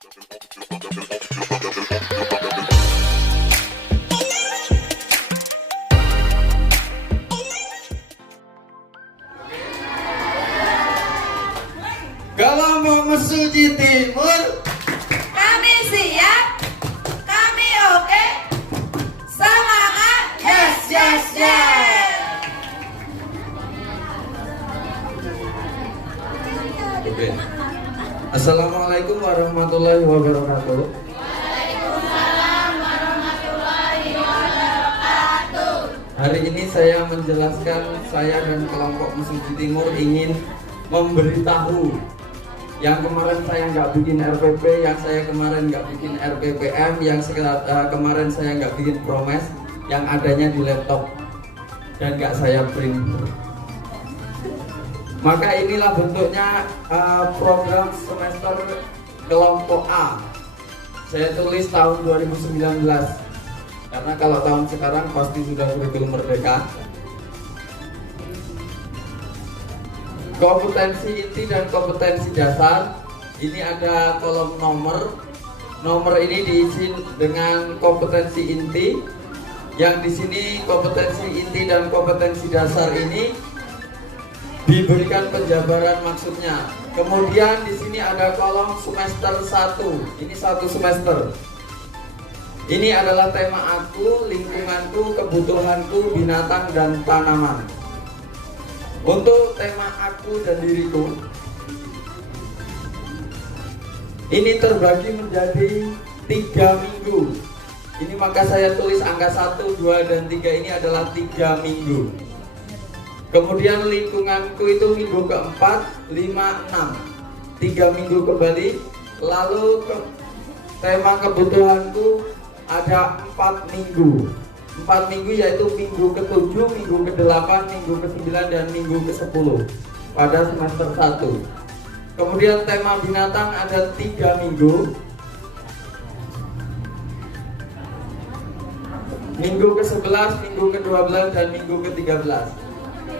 Kalau mau mesuji timur, Kami siap, kami oke, semangat, yes, yes, yes. oke. Assalamualaikum warahmatullahi wabarakatuh. Hari ini saya menjelaskan, saya dan kelompok Mesuji Timur ingin memberitahu. Yang kemarin saya nggak bikin RPP, yang saya kemarin nggak bikin RPPM, yang kemarin saya nggak bikin promes, yang adanya di laptop dan nggak saya print. Maka inilah bentuknya program semester kelompok A. Saya tulis tahun 2019 karena kalau tahun sekarang pasti sudah kurikulum merdeka. Kompetensi inti dan kompetensi dasar. Ini ada kolom nomor. Nomor ini diisi dengan kompetensi inti. Yang di sini kompetensi inti dan kompetensi dasar ini diberikan penjabaran maksudnya. Kemudian di sini ada kolom semester 1. Ini satu semester. Ini adalah tema aku, lingkunganku, kebutuhanku, binatang dan tanaman. Untuk tema aku dan diriku ini terbagi menjadi 3 minggu. Ini maka saya tulis angka 1, 2, dan 3 ini adalah 3 minggu. Kemudian lingkunganku itu minggu keempat, 5, 6 3 minggu kembali. Lalu tema kebutuhanku ada 4 minggu. 4 minggu yaitu minggu ke-7, minggu ke-8, minggu ke-9, dan minggu ke-10 pada semester 1. Kemudian tema binatang ada 3 minggu. Minggu ke-11, minggu ke-12, dan minggu ke-13.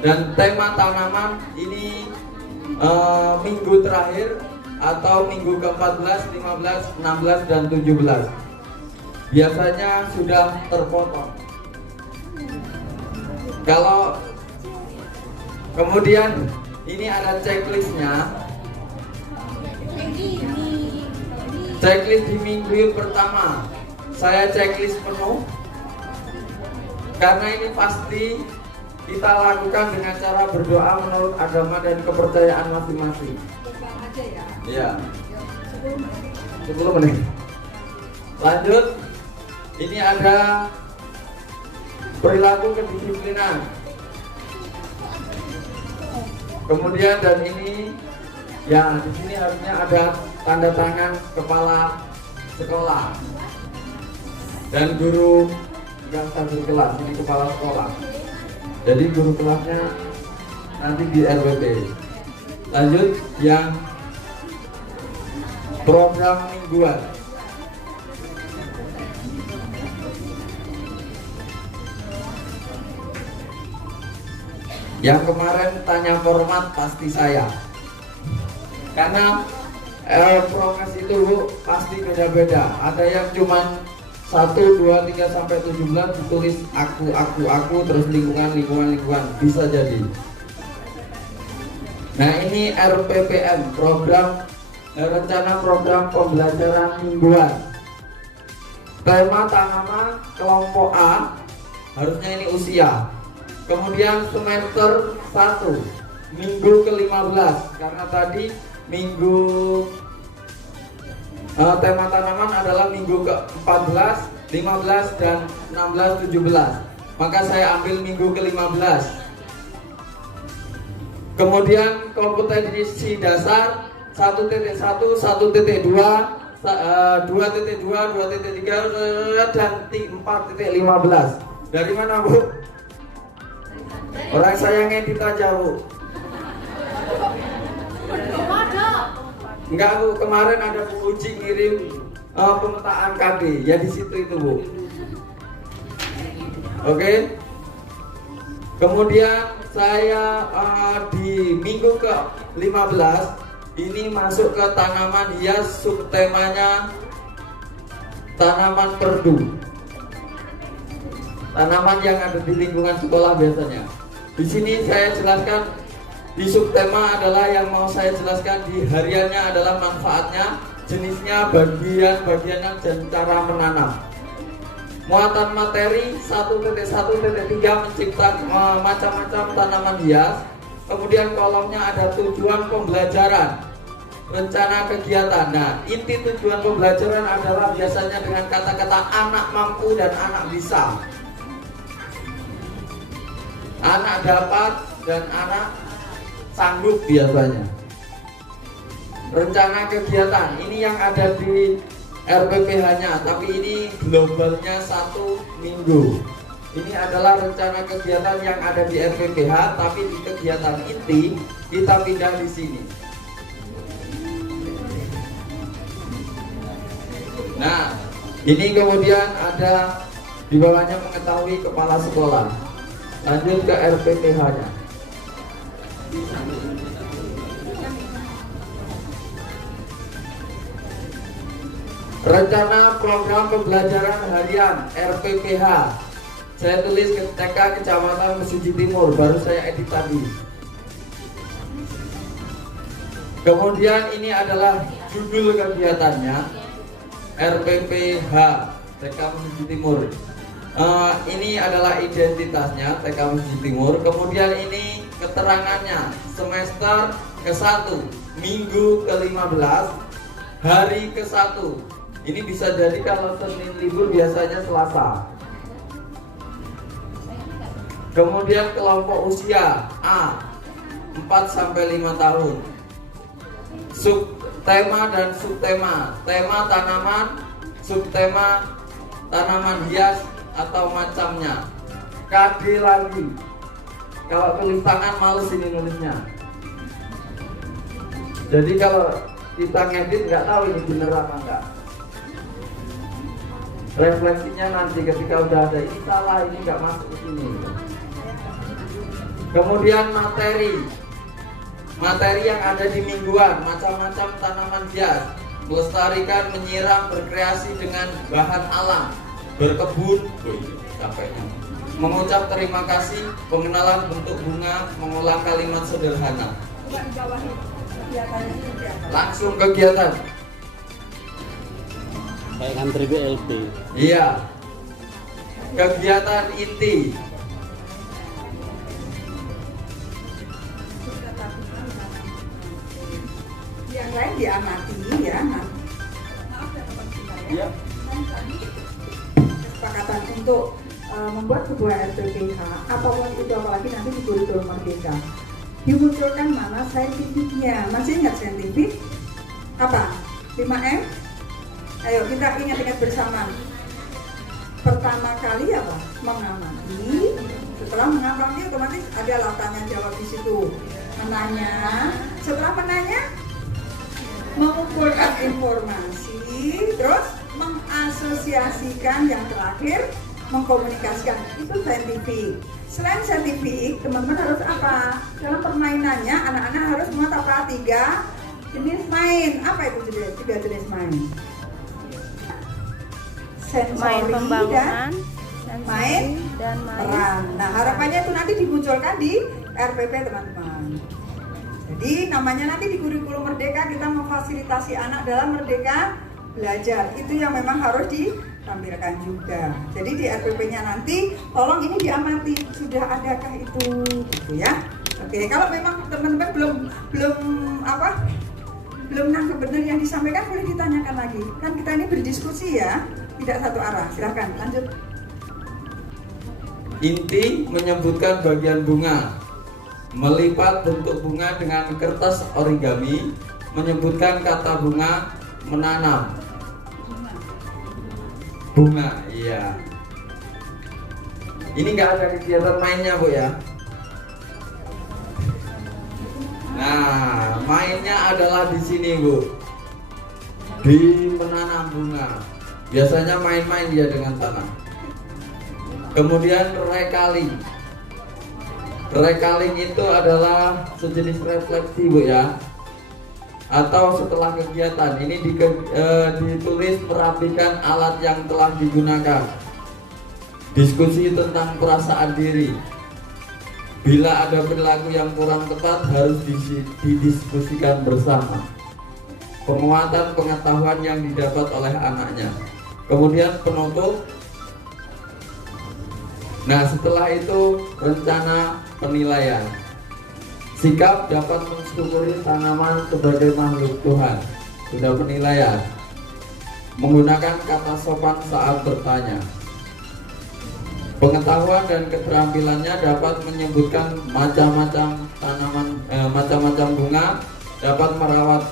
Dan tema tanaman ini minggu terakhir atau minggu ke-14, 15, 16, dan 17. Biasanya sudah terpotong. Kalau kemudian ini ada checklistnya. Checklist di minggu pertama saya checklist penuh karena ini pasti kita lakukan dengan cara berdoa menurut agama dan kepercayaan masing-masing. Iya. 10 menit. Lanjut. Ini ada perilaku kedisiplinan. Kemudian dan ini ya di sini harusnya ada tanda tangan kepala sekolah dan guru yang satu kelas. Ini kepala sekolah. Jadi guru kelasnya nanti di RWP. Lanjut yang program mingguan. Yang kemarin tanya format pasti saya, karena progres itu Bu, pasti beda-beda. Ada yang cuman 1, 2, 3 sampai 17 ditulis aku terus lingkungan bisa jadi. Nah ini RPPM, program rencana program pembelajaran mingguan. Tema tanaman kelompok A, harusnya ini usia. Kemudian semester 1 minggu ke-15 karena tadi minggu tema tanaman adalah minggu ke-14, 15, dan 16, 17. Maka saya ambil minggu ke-15. Kemudian kompetensi dasar 1.1, 1.2, 2.2, 2.3 dan 4.15. Dari mana Bu? Orang saya ngedit aja Bu. Enggak Bu, kemarin ada Bu Uji ngirim pemetaan KD, ya di situ itu Bu. Oke. Kemudian saya di minggu ke-15 ini masuk ke tanaman hias, subtemanya tanaman perdu. Tanaman yang ada di lingkungan sekolah biasanya. Di sini saya jelaskan di subtema adalah yang mau saya jelaskan di hariannya adalah manfaatnya, jenisnya, bagian-bagiannya, dan cara menanam. Muatan materi 1.1.3 menciptakan macam-macam tanaman hias. Kemudian kolomnya ada tujuan pembelajaran, rencana kegiatan. Nah, inti tujuan pembelajaran adalah biasanya dengan kata-kata anak mampu dan anak bisa, anak dapat dan anak sanggup biasanya. Rencana kegiatan ini yang ada di RPPH-nya, tapi ini globalnya 1 minggu. Ini adalah rencana kegiatan yang ada di RPPH, tapi di kegiatan inti kita pindah di sini. Nah, ini kemudian ada di bawahnya mengetahui kepala sekolah. Lanjut ke RPPH-nya. Rencana program pembelajaran harian RPPH. Saya tulis ke TK Kecamatan Mesuji Timur, baru saya edit tadi. Kemudian ini adalah judul kegiatannya, RPPH TK Mesuji Timur. Ini adalah identitasnya TK Mesuji Timur. Kemudian ini keterangannya, semester ke-1, minggu ke-15, hari ke-1. Ini bisa jadi kalau Senin libur biasanya Selasa. Kemudian kelompok usia A 4-5 tahun. Subtema dan subtema. Tema tanaman, subtema tanaman hias atau macamnya. KD lagi. Kalau tulis tangan males ini nulisnya. Jadi kalau kita ngedit nggak tahu ini bener apa enggak. Refleksinya nanti ketika udah ada ini salah, ini nggak masuk ke sini. Kemudian materi yang ada di mingguan, macam-macam tanaman hias, melestarikan, menyiram, berkreasi dengan bahan alam, berkebun, mengucap terima kasih, pengenalan bentuk bunga, mengulang kalimat sederhana. Langsung kegiatan. Kayak ngantri BLP. Iya. Kegiatan inti. Yang lain diamati ya. Iya. Kesepakatan untuk membuat sebuah RPPH apapun itu, apalagi nanti di kurikulum merdeka, dimunculkan mana saintifiknya. Masih ingat saintifik? Apa? 5M? Ayo kita ingat-ingat bersama. Pertama kali apa? Mengamati. Setelah mengamati otomatis ada tanya jawab di situ. Menanya. Setelah menanya, mengumpulkan informasi, terus mengasosiasikan, yang terakhir mengkomunikasikan. Itu saintifik. Selain saintifik, teman-teman harus apa? Dalam permainannya, anak-anak harus mengenal apa? 3 jenis main. Apa itu 3 jenis main? Sensori main pembangunan, main dan main peran. Nah, harapannya itu nanti dimunculkan di RPP, teman-teman. Jadi namanya nanti di kurikulum merdeka kita memfasilitasi anak dalam merdeka belajar. Itu yang memang harus ditampilkan juga. Jadi di RPP-nya nanti tolong ini diamati, sudah adakah itu gitu ya. Oke, kalau memang teman-teman belum nangkep benar yang disampaikan, boleh ditanyakan lagi. Kan kita ini berdiskusi ya, tidak satu arah. Silahkan lanjut. Inti menyebutkan bagian bunga, melipat bentuk bunga dengan kertas origami, menyebutkan kata bunga, menanam bunga. Iya. Ini nggak ada kegiatan mainnya, Bu ya. Nah, mainnya adalah di sini, Bu. Di menanam bunga. Biasanya main-main dia dengan tanah. Kemudian rekaling. Rekaling itu adalah sejenis refleksi, Bu ya. atau setelah kegiatan. Ini ditulis merapikan alat yang telah digunakan. Diskusi tentang perasaan diri. Bila ada perilaku yang kurang tepat harus didiskusikan bersama. Penguatan pengetahuan yang didapat oleh anaknya. Kemudian penutup. Nah, setelah itu rencana penilaian. Sikap dapat mensyukuri tanaman sebagai makhluk Tuhan. Sudah penilaian. Menggunakan kata sopan saat bertanya. Pengetahuan dan keterampilannya dapat menyebutkan macam-macam tanaman, macam-macam bunga, dapat merawat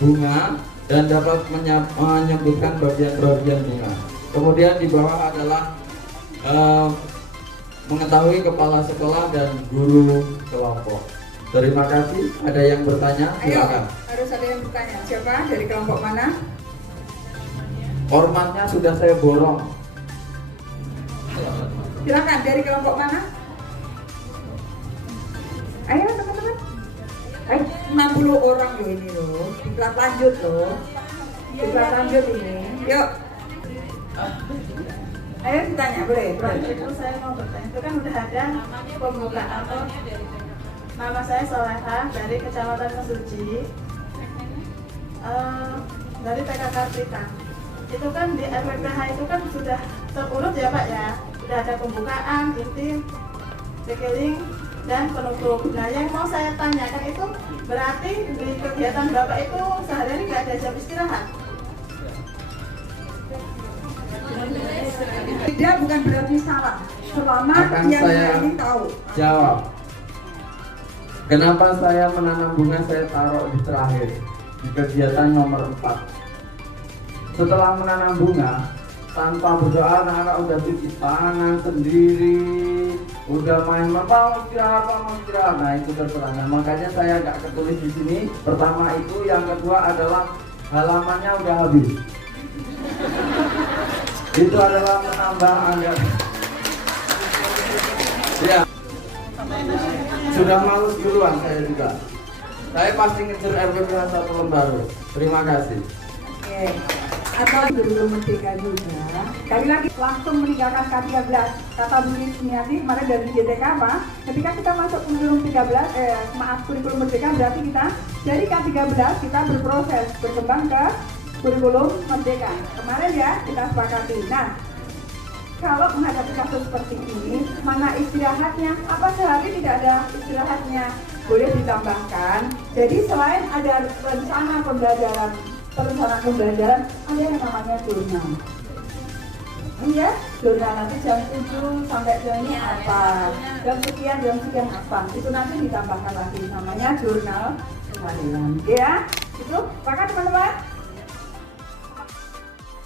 bunga, dan dapat menyebutkan bagian-bagian bunga. Kemudian di bawah adalah mengetahui kepala sekolah dan guru kelompok. Terima kasih. Ada yang bertanya? Silakan. Ayo, harus ada yang bertanya. Siapa? Dari kelompok mana? Ormatnya sudah saya borong. Silakan, dari kelompok mana? Ayo teman-teman. 60 orang loh ini loh. Di kelas lanjut loh. Di kelas lanjut ini. Yuk. Ayo ditanya, boleh? Itu saya mau bertanya, itu kan udah ada pembukaan atau nama saya Soleha dari Kecamatan Mesuji, dari TK Kartika. Itu kan di RPPH itu kan sudah terurut ya Pak ya, sudah ada pembukaan, inti, beginning, dan penutup. Nah yang mau saya tanyakan itu berarti di kegiatan Bapak itu sehari-hari nggak ada jam istirahat? Tidak, bukan berarti salah. Selama Akan yang saya ini tahu. jawab. Kenapa saya menanam bunga saya taruh di terakhir di kegiatan nomor 4. Setelah menanam bunga, tanpa berdoa anak-anak udah cuci tangan sendiri, udah main mau istirahat. Nah itu terserah. Nah, makanya saya nggak ketulis di sini. Pertama itu, yang kedua adalah halamannya udah habis. Itu adalah menambah anggaran. Ya. Sudah males duluan saya juga. Saya pasti ngejar RPPH 1 lembar. Terima kasih. Oke. Atau belum merdeka juga. Kali lagi langsung meninggalkan K13. Kata Bu Sumiati kemarin dari JTK apa? Ketika kita masuk kurikulum 13, kurikulum merdeka berarti kita dari K13 kita berproses berkembang ke kurikulum merdeka. Kemarin ya kita sepakati. Nah, kalau menghadapi kasus seperti ini, mana istirahatnya? Apa sehari tidak ada istirahatnya? Boleh ditambahkan. Jadi selain ada rencana pembelajaran, ada yang namanya jurnal. Iya, jurnal nanti jam 7 sampai jam ini apa? Jam sekian apa? Itu nanti ditambahkan lagi namanya jurnal kehadiran. Ya, itu. Maka teman-teman.